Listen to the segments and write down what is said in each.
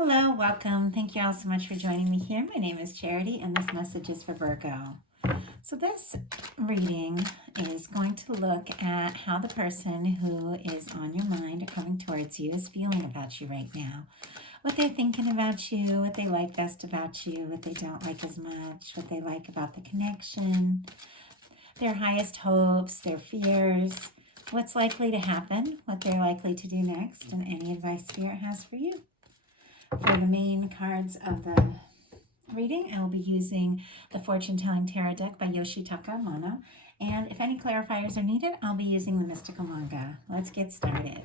Hello, welcome. Thank you all so much for joining me here. My name is Charity, and this message is for Virgo. So this reading is going to look at how the person who is on your mind or coming towards you is feeling about you right now. What they're thinking about you, what they like best about you, what they don't like as much, what they like about the connection, their highest hopes, their fears, what's likely to happen, what they're likely to do next, and any advice Spirit has for you. For the main cards of the reading, I will be using the Fortune Telling Tarot deck by Yoshitaka Amano. And if any clarifiers are needed, I'll be using the Mystical Manga. Let's get started.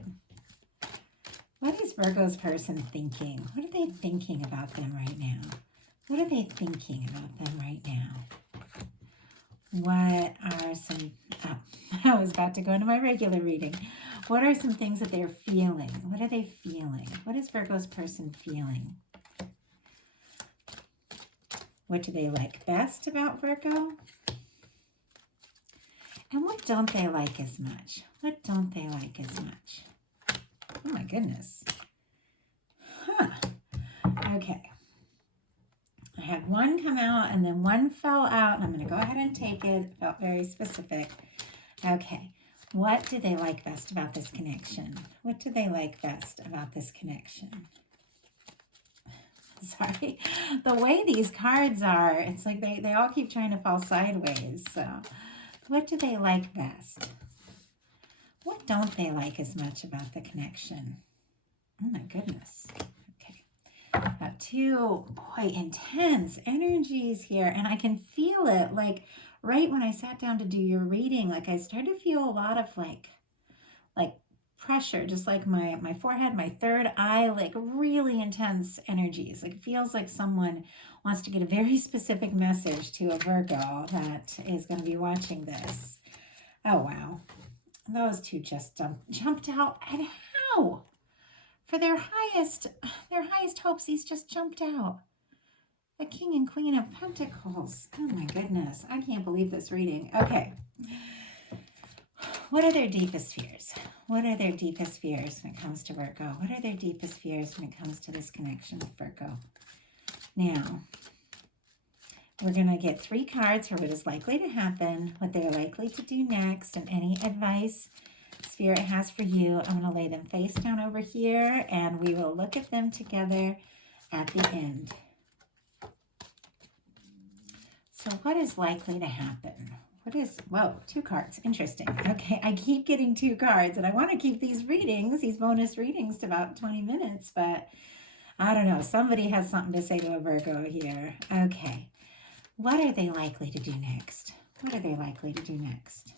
What is Virgo's person thinking? What are they thinking about them right now? What are they thinking about them right now? What are some... Oh, I was about to go into my regular reading. What are some things that they're feeling? What are they feeling? What is Virgo's person feeling? What do they like best about Virgo? And what don't they like as much? What don't they like as much? Oh my goodness. Huh. Okay. I had one come out and then one fell out. And I'm going to go ahead and take it. It felt very specific. Okay. What do they like best about this connection? What do they like best about this connection? Sorry. The way these cards are, it's like they all keep trying to fall sideways. So what do they like best? What don't they like as much about the connection? Oh my goodness. Okay. Got two, intense energies here. And I can feel it like right when I sat down to do your reading, like I started to feel a lot of like pressure, just like my forehead, my third eye, like really intense energies. Like it feels like someone wants to get a very specific message to a Virgo that is going to be watching this. Oh, wow. Those two just jumped out. And how? For their highest hopes, these just jumped out. The King and Queen of Pentacles. Oh my goodness. I can't believe this reading. Okay. What are their deepest fears? What are their deepest fears when it comes to Virgo? What are their deepest fears when it comes to this connection with Virgo? Now, we're going to get three cards for what is likely to happen, what they're likely to do next, and any advice Spirit has for you. I'm going to lay them face down over here, and we will look at them together at the end. So what is likely to happen? What is, whoa, two cards. Interesting. Okay, I keep getting two cards, and I want to keep these readings, these bonus readings, to about 20 minutes, but I don't know. Somebody has something to say to a Virgo here. Okay. What are they likely to do next? What are they likely to do next?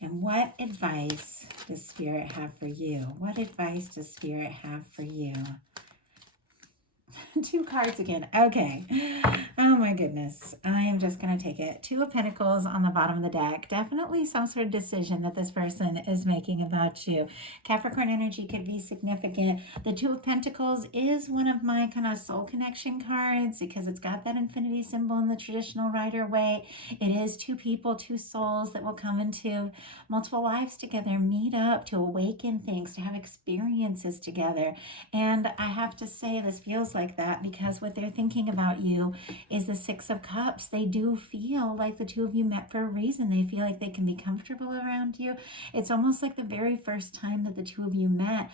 And what advice does Spirit have for you? What advice does Spirit have for you? Two cards again. Okay. Oh my goodness. I am just going to take it. Two of Pentacles on the bottom of the deck. Definitely some sort of decision that this person is making about you. Capricorn energy could be significant. The Two of Pentacles is one of my kind of soul connection cards because it's got that infinity symbol in the traditional Rider way. It is two people, two souls that will come into multiple lives together, meet up to awaken things, to have experiences together. And I have to say, this feels like that because what they're thinking about you is the Six of Cups. They do feel like the two of you met for a reason. They feel like they can be comfortable around you. It's almost like the very first time that the two of you met,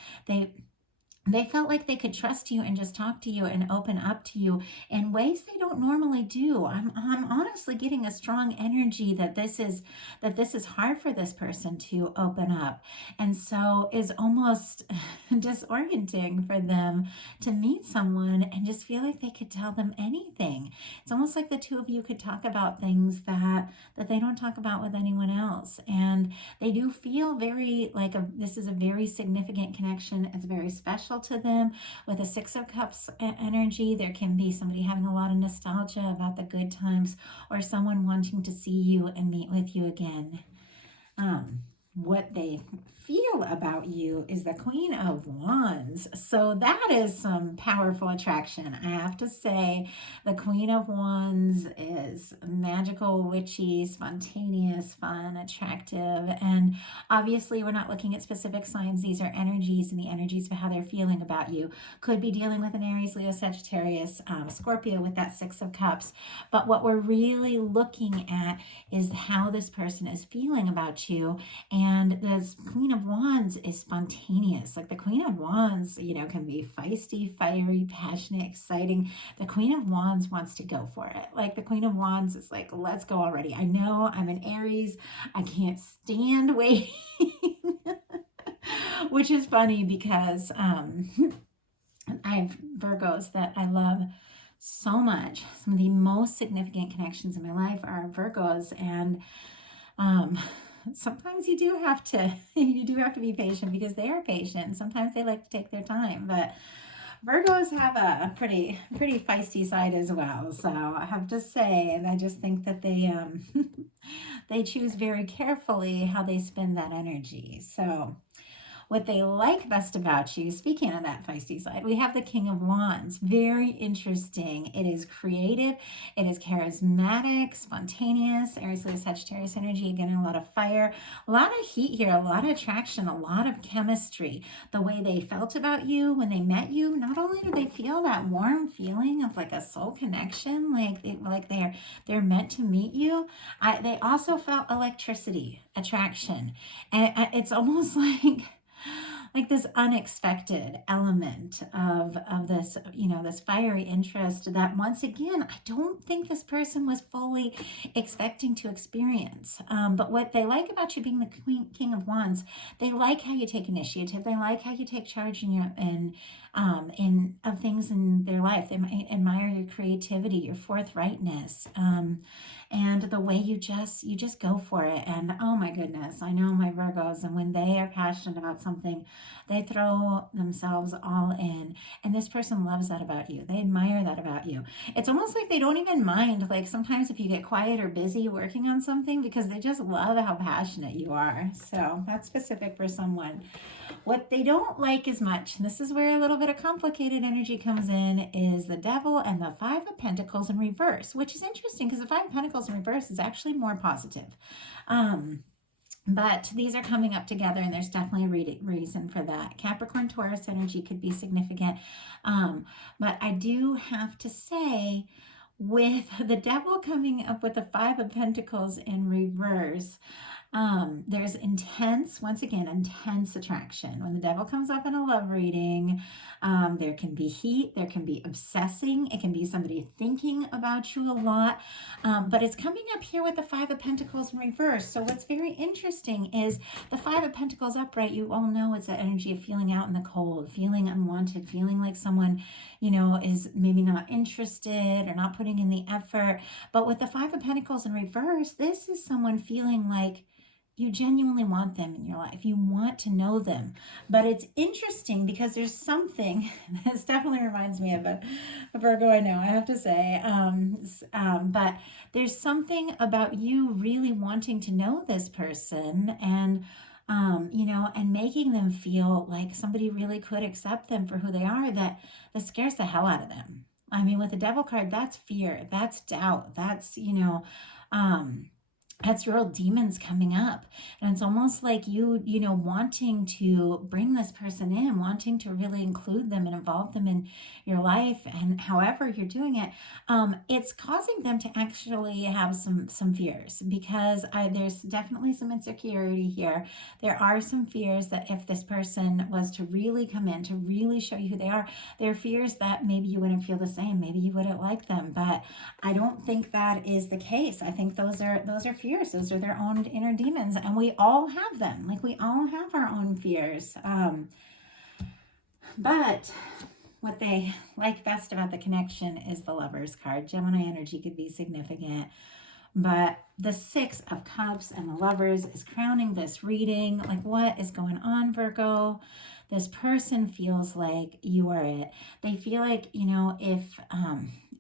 they felt like they could trust you and just talk to you and open up to you in ways they don't normally do. I'm honestly getting a strong energy that this is hard for this person to open up. And so is almost disorienting for them to meet someone and just feel like they could tell them anything. It's almost like the two of you could talk about things that they don't talk about with anyone else. And they do feel very like this is a very significant connection. It's very special to them. With a Six of Cups energy, there can be somebody having a lot of nostalgia about the good times or someone wanting to see you and meet with you again. what they feel about you is the Queen of Wands. So that is some powerful attraction. I have to say, the Queen of Wands is magical, witchy, spontaneous, fun, attractive. And obviously, we're not looking at specific signs. These are energies, and the energies of how they're feeling about you. Could be dealing with an Aries, Leo, Sagittarius, Scorpio with that Six of Cups. But what we're really looking at is how this person is feeling about you. And the Queen of Wands is spontaneous. Like the Queen of Wands, can be feisty, fiery, passionate, exciting. The Queen of Wands wants to go for it. Like the Queen of Wands is like, let's go already. I know I'm an Aries. I can't stand waiting. Which is funny because I have Virgos that I love so much. Some of the most significant connections in my life are Virgos, and sometimes you do have to be patient because they are patient. Sometimes they like to take their time, but Virgos have a pretty feisty side as well. So I have to say, and I just think that they they choose very carefully how they spend that energy. So what they like best about you, speaking of that feisty side, we have the King of Wands. Very interesting. It is creative. It is charismatic, spontaneous. Aries, Leo, Sagittarius energy. Again, a lot of fire, a lot of heat here, a lot of attraction, a lot of chemistry. The way they felt about you when they met you, not only do they feel that warm feeling of like a soul connection, like they're meant to meet you, they also felt electricity, attraction. And it's almost like this unexpected element of this, this fiery interest that, once again, I don't think this person was fully expecting to experience. But what they like about you being the King of Wands, they like how you take initiative. They like how you take charge in of things in their life. They admire your creativity, your forthrightness, and the way you just go for it. And oh my goodness, I know my Virgos, and when they are passionate about something, they throw themselves all in. And this person loves that about you. They admire that about you. It's almost like they don't even mind, like sometimes if you get quiet or busy working on something, because they just love how passionate you are. So that's specific for someone. What they don't like as much, and this is where a little bit of complicated energy comes in, is the Devil and the Five of Pentacles in reverse, which is interesting because the Five of Pentacles in reverse is actually more positive. But these are coming up together, and there's definitely a reason for that. Capricorn, Taurus energy could be significant. But I do have to say, with the Devil coming up with the Five of Pentacles in reverse, there's intense attraction. When the Devil comes up in a love reading, there can be heat, there can be obsessing, it can be somebody thinking about you a lot, but it's coming up here with the Five of Pentacles in reverse. So what's very interesting is the Five of Pentacles upright, you all know it's the energy of feeling out in the cold, feeling unwanted, feeling like someone, is maybe not interested or not putting in the effort. But with the Five of Pentacles in reverse, this is someone feeling like you genuinely want them in your life. You want to know them. But it's interesting because there's something, this definitely reminds me of a Virgo, I know, I have to say. But there's something about you really wanting to know this person, and and making them feel like somebody really could accept them for who they are, that scares the hell out of them. I mean, with the Devil card, that's fear, that's doubt, that's, that's real demons coming up. And it's almost like you wanting to bring this person in, wanting to really include them and involve them in your life, and however you're doing it, it's causing them to actually have some fears, because there's definitely some insecurity here. There are some fears that if this person was to really come in, to really show you who they are, there are fears that maybe you wouldn't feel the same, maybe you wouldn't like them. But I don't think that is the case. I think those are fears. Those are their own inner demons, and we all have them. Like, we all have our own fears. But what they like best about the connection is the Lovers card. Gemini energy could be significant, but the Six of Cups and the Lovers is crowning this reading. Like, what is going on, Virgo? This person feels like you are it. They feel like,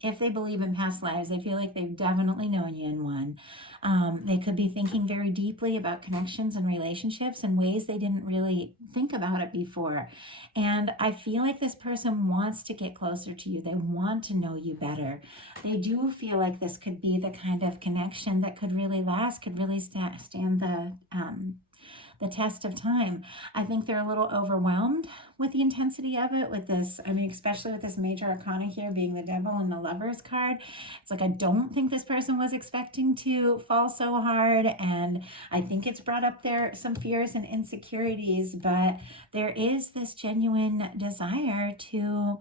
if they believe in past lives, they feel like they've definitely known you in one. They could be thinking very deeply about connections and relationships in ways they didn't really think about it before. And I feel like this person wants to get closer to you. They want to know you better. They do feel like this could be the kind of connection that could really last, could really stand the test of time. I think they're a little overwhelmed with the intensity of it, with this, I mean, especially with this major arcana here being the devil and the lovers card. It's like, I don't think this person was expecting to fall so hard. And I think it's brought up there some fears and insecurities, but there is this genuine desire to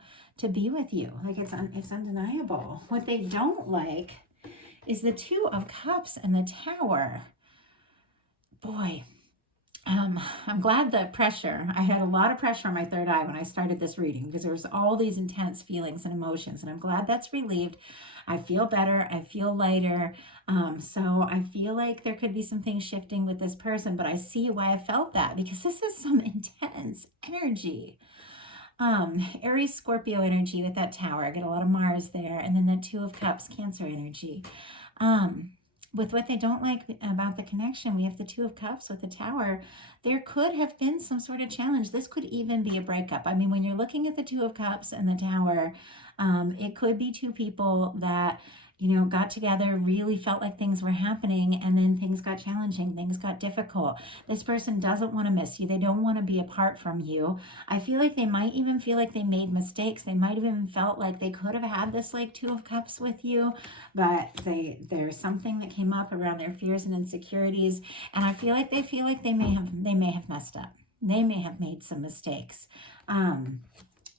be with you. Like it's undeniable. What they don't like is the Two of Cups and the Tower. Boy, I'm glad the pressure, I had a lot of pressure on my third eye when I started this reading because there was all these intense feelings and emotions, and I'm glad that's relieved. I feel better. I feel lighter. So I feel like there could be some things shifting with this person, but I see why I felt that because this is some intense energy. Aries, Scorpio energy with that Tower. I get a lot of Mars there. And then the Two of Cups, Cancer energy. With what they don't like about the connection, we have the Two of Cups with the Tower. There could have been some sort of challenge. This could even be a breakup. I mean, when you're looking at the Two of Cups and the Tower, it could be two people that, you know, got together, really felt like things were happening, and then things got challenging, things got difficult. This person doesn't want to miss you. They don't want to be apart from you. I feel like they might even feel like they made mistakes. They might have even felt like they could have had this like Two of Cups with you, but there's something that came up around their fears and insecurities, and I feel like they may have messed up. They may have made some mistakes.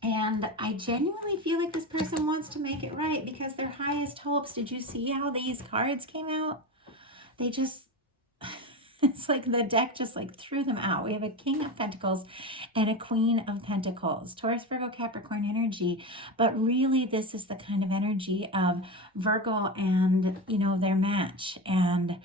And I genuinely feel like this person wants to make it right because their highest hopes, did you see how these cards came out? They just, it's like the deck just like threw them out. We have a King of Pentacles and a Queen of Pentacles, Taurus, Virgo, Capricorn energy. But really this is the kind of energy of Virgo and, you know, their match. And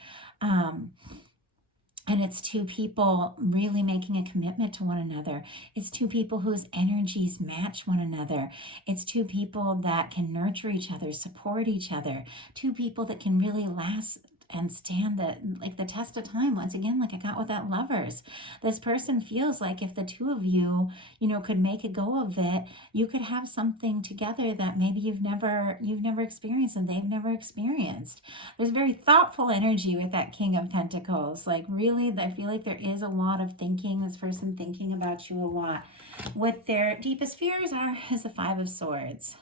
it's two people really making a commitment to one another. It's two people whose energies match one another. It's two people that can nurture each other, support each other. Two people that can really last and stand the test of time. Once again, like I got with that Lovers. This person feels like if the two of you, you know, could make a go of it, you could have something together that maybe you've never experienced and they've never experienced. There's very thoughtful energy with that King of Pentacles. Like really, I feel like there is a lot of thinking, this person thinking about you a lot. What their deepest fears is the Five of Swords.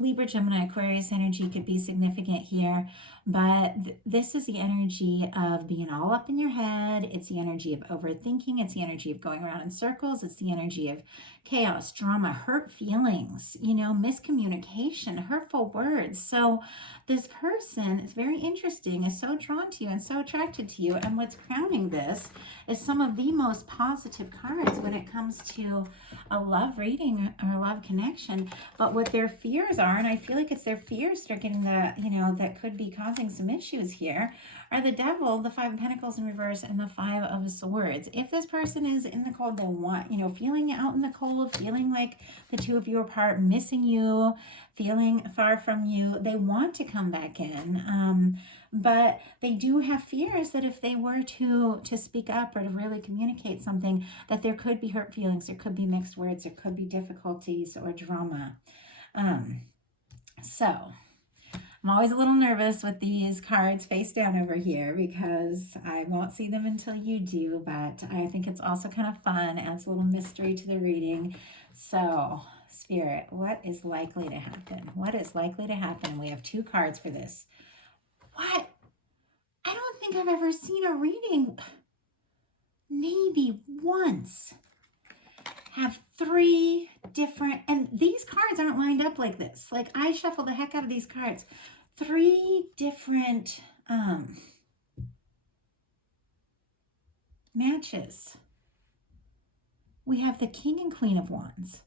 Libra, Gemini, Aquarius energy could be significant here, but this is the energy of being all up in your head. It's the energy of overthinking. It's the energy of going around in circles. It's the energy of chaos, drama, hurt feelings, you know, miscommunication, hurtful words. So this person is very interesting, is so drawn to you and so attracted to you. And what's crowning this is some of the most positive cards when it comes to a love reading or a love connection. But what their fears are, and I feel like it's their fears that are getting the, you know, that could be causing some issues here, are the Devil, the Five of Pentacles in reverse, and the Five of Swords. If this person is in the cold, they want, you know, feeling out in the cold, feeling like the two of you are apart, missing you, feeling far from you, they want to come back in. But they do have fears that if they were to speak up or to really communicate something, that there could be hurt feelings, there could be mixed words, there could be difficulties or drama. So I'm always a little nervous with these cards face down over here because I won't see them until you do, but I think it's also kind of fun, adds a little mystery to the reading. So Spirit, what is likely to happen? What is likely to happen? We have two cards for this. What? I don't think I've ever seen a reading, maybe once, have three different, and these cards aren't lined up like this. Like I shuffled the heck out of these cards. Three different matches. We have the King and Queen of Wands.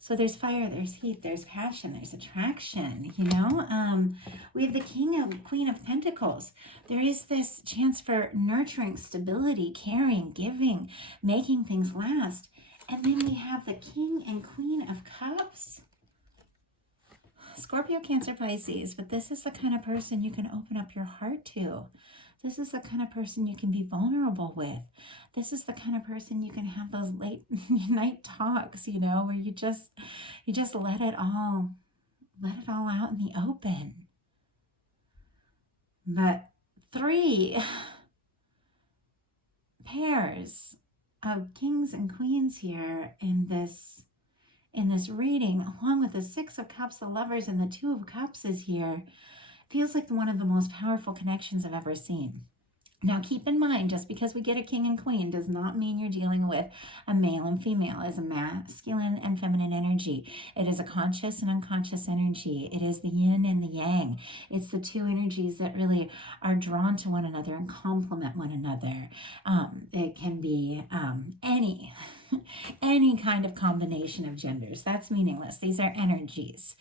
So there's fire, there's heat, there's passion, there's attraction, you know. We have the King and Queen of Pentacles. There is this chance for nurturing, stability, caring, giving, making things last. And then we have the King and Queen of Cups. Scorpio, Cancer, Pisces, but this is the kind of person you can open up your heart to. This is the kind of person you can be vulnerable with. This is the kind of person you can have those late night talks, where you just let it all out in the open. But 3 pairs of kings and queens here in this reading, along with the 6 of Cups, the Lovers, and the 2 of Cups is here. Feels like one of the most powerful connections I've ever seen. Now, keep in mind, just because we get a king and queen does not mean you're dealing with a male and female. It is a masculine and feminine energy. It is a conscious and unconscious energy. It is the yin and the yang. It's the 2 energies that really are drawn to one another and complement one another. It can be any kind of combination of genders. That's meaningless. These are energies.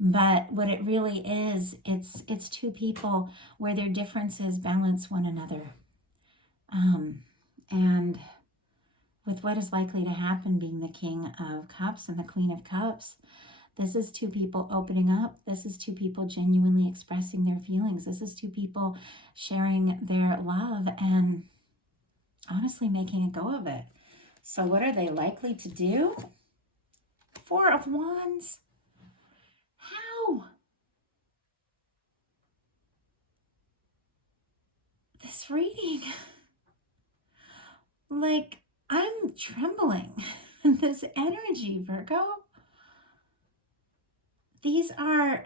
But what it really is, it's 2 people where their differences balance one another. And with what is likely to happen being the King of Cups and the Queen of Cups, this is 2 people opening up. This is 2 people genuinely expressing their feelings. This is 2 people sharing their love and honestly making a go of it. So what are they likely to do? 4 of Wands. How? This reading, like, I'm trembling. This energy, Virgo. These are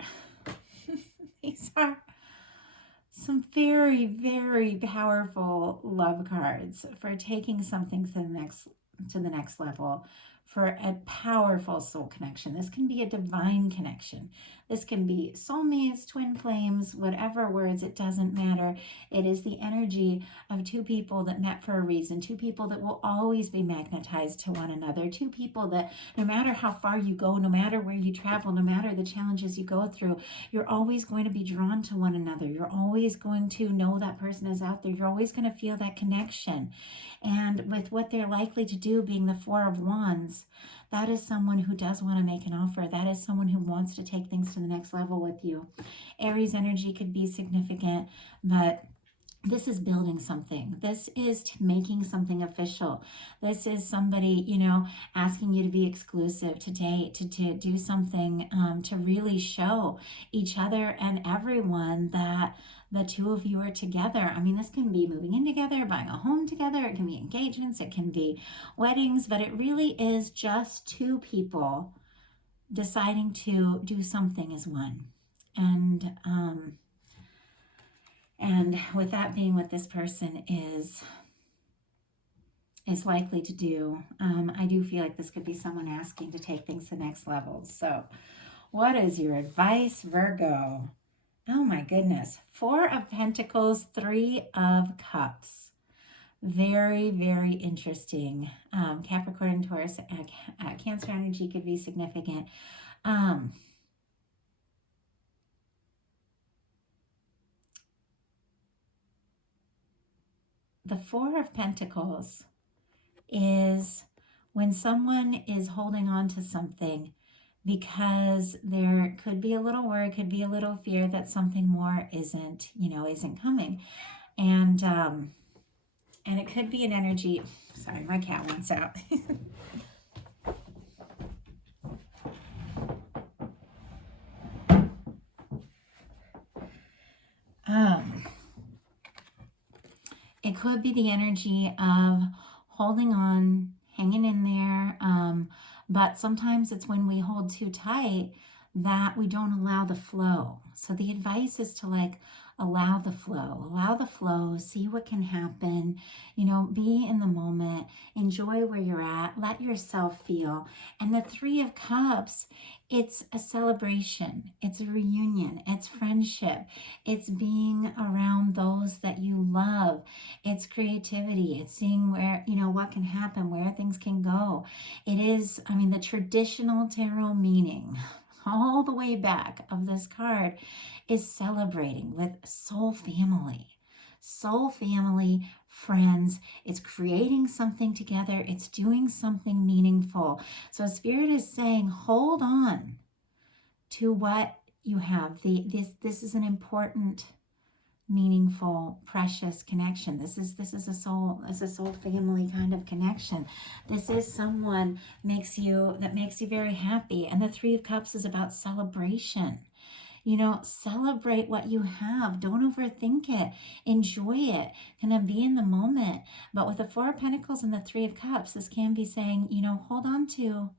some very, very powerful love cards for taking something to the next level, for a powerful soul connection. This can be a divine connection. This can be soulmates, twin flames, whatever words, it doesn't matter. It is the energy of 2 people that met for a reason, 2 people that will always be magnetized to one another, 2 people that no matter how far you go, no matter where you travel, no matter the challenges you go through, you're always going to be drawn to one another. You're always going to know that person is out there. You're always going to feel that connection. And with what they're likely to do being the 4 of Wands, that is someone who does want to make an offer. That is someone who wants to take things to the next level with you. Aries energy could be significant, but this is building something. This is making something official. This is somebody, asking you to be exclusive, to date, to do something, to really show each other and everyone that the 2 of you are together. I mean, this can be moving in together, buying a home together. It can be engagements. It can be weddings, but it really is just 2 people deciding to do something as one. And with that being what this person is likely to do, I do feel like this could be someone asking to take things to the next level. So what is your advice, Virgo? Oh my goodness. 4 of Pentacles, 3 of Cups. Very, very interesting. Capricorn, Taurus, Cancer energy could be significant. The 4 of Pentacles is when someone is holding on to something because there could be a little worry, could be a little fear that something more isn't coming. And it could be an energy. Sorry, my cat wants out. It could be the energy of holding on, hanging in there. But sometimes it's when we hold too tight that we don't allow the flow. So the advice is to allow the flow, see what can happen, be in the moment, enjoy where you're at, let yourself feel. And the 3 of Cups, it's a celebration, it's a reunion, it's friendship, it's being around those that you love, it's creativity, it's seeing where, what can happen, where things can go. It is, the traditional tarot meaning all the way back of this card is celebrating with soul family, friends. It's creating something together. It's doing something meaningful. So Spirit is saying, hold on to what you have. This is an important, meaningful, precious connection. This is a soul family kind of connection. This is someone that makes you very happy. And the Three of Cups is about celebration. Celebrate what you have. Don't overthink it. Enjoy it. Kind of be in the moment. But with the Four of Pentacles and the Three of Cups, this can be saying, hold on to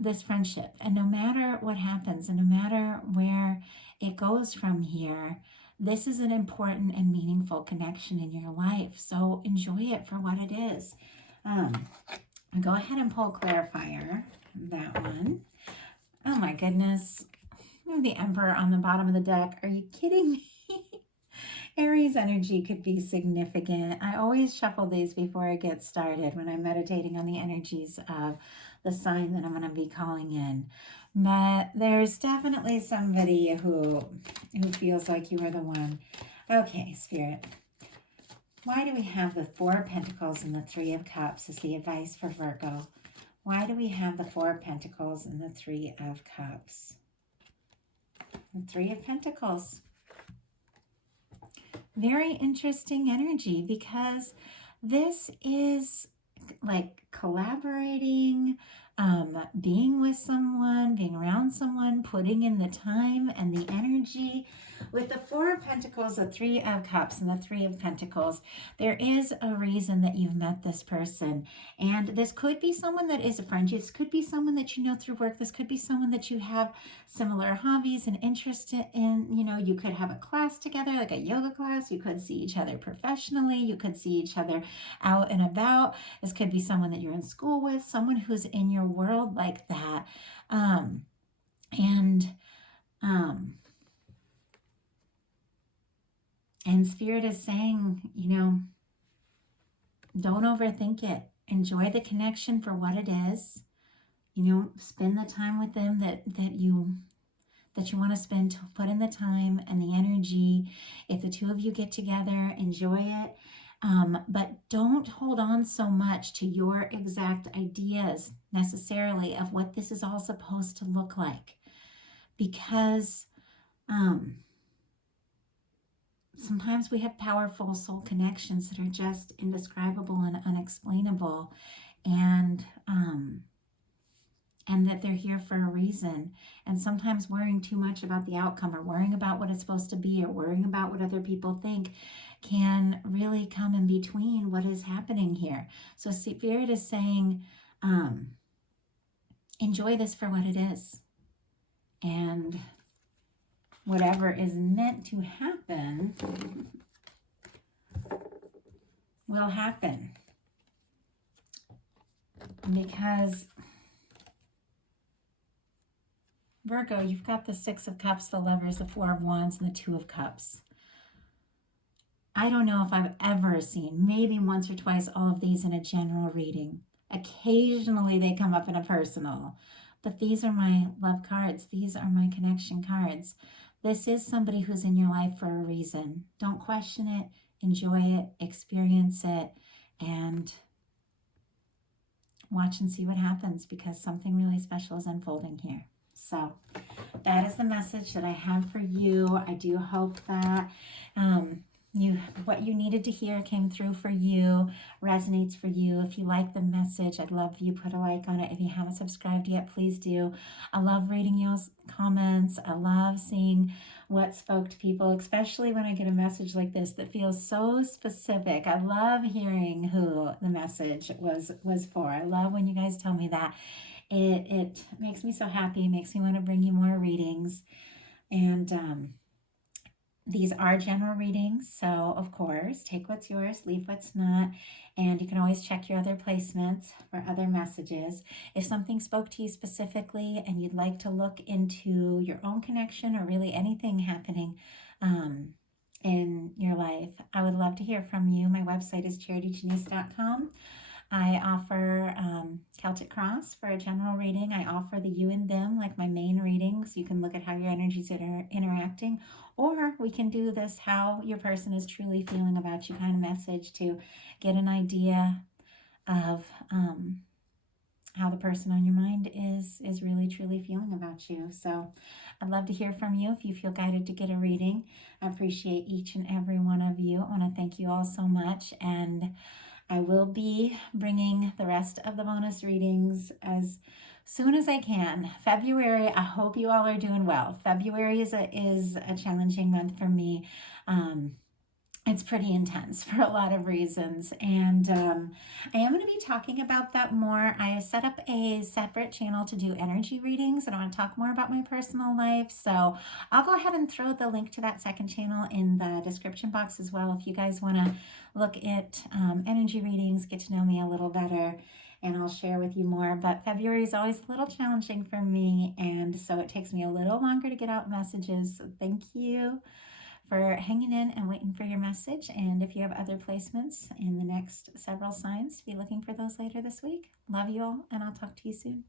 this friendship. And no matter what happens, and no matter where it goes from here, this is an important and meaningful connection in your life. So enjoy it for what it is. Go ahead and pull clarifier. That one. Oh my goodness. The Emperor on the bottom of the deck. Are you kidding me? Aries energy could be significant. I always shuffle these before I get started when I'm meditating on the energies of the sign that I'm going to be calling in. But there's definitely somebody who feels like you are the one. Okay, Spirit. Why do we have the Four of Pentacles and the Three of Cups as the advice for Virgo? Why do we have the Four of Pentacles and the Three of Cups? The Three of Pentacles. Very interesting energy, because this is like collaborating, being with someone, being around someone, putting in the time and the energy. With the Four of Pentacles, the Three of Cups, and the Three of Pentacles, there is a reason that you've met this person. And this could be someone that is a friend. This could be someone that you know through work. This could be someone that you have similar hobbies and interests in. You could have a class together, like a yoga class. You could see each other professionally. You could see each other out and about. This could be someone that you're in school with, someone who's in your world like that. And Spirit is saying, don't overthink it. Enjoy the connection for what it is. Spend the time with them that you want to spend. Put in the time and the energy. If the two of you get together, enjoy it. But don't hold on so much to your exact ideas necessarily of what this is all supposed to look like. Because sometimes we have powerful soul connections that are just indescribable and unexplainable, and that they're here for a reason. And sometimes worrying too much about the outcome, or worrying about what it's supposed to be, or worrying about what other people think, can really come in between what is happening here. So Spirit is saying, enjoy this for what it is. And whatever is meant to happen will happen. Because Virgo, you've got the Six of Cups, the Lovers, the Four of Wands, and the Two of Cups. I don't know if I've ever seen, maybe once or twice, all of these in a general reading. Occasionally they come up in a personal. But these are my love cards. These are my connection cards. This is somebody who's in your life for a reason. Don't question it. Enjoy it. Experience it. And watch and see what happens, because something really special is unfolding here. So that is the message that I have for you. I do hope that what you needed to hear came through for you, resonates for you. If you like the message, I'd love you put a like on it. If you haven't subscribed yet, please do. I love reading your comments. I love seeing what spoke to people, especially when I get a message like this that feels so specific. I love hearing who the message was for. I love when you guys tell me that. It makes me so happy. It makes me want to bring you more readings. And these are general readings, so of course, take what's yours, leave what's not, and you can always check your other placements for other messages. If something spoke to you specifically and you'd like to look into your own connection, or really anything happening in your life, I would love to hear from you. My website is charityjanice.com. I offer Celtic Cross for a general reading. I offer the you and them, like my main reading, so you can look at how your energies are interacting. Or we can do this how your person is truly feeling about you kind of message, to get an idea of how the person on your mind is really truly feeling about you. So I'd love to hear from you if you feel guided to get a reading. I appreciate each and every one of you. I want to thank you all so much, and I will be bringing the rest of the bonus readings as soon as I can. February, I hope you all are doing well. February is a challenging month for me. It's pretty intense for a lot of reasons, and I am going to be talking about that more. I set up a separate channel to do energy readings, and I want to talk more about my personal life, so I'll go ahead and throw the link to that second channel in the description box as well if you guys want to look at energy readings, get to know me a little better, and I'll share with you more. But February is always a little challenging for me, and so it takes me a little longer to get out messages, so thank you for hanging in and waiting for your message. And if you have other placements in the next several signs, be looking for those later this week. Love you all, and I'll talk to you soon.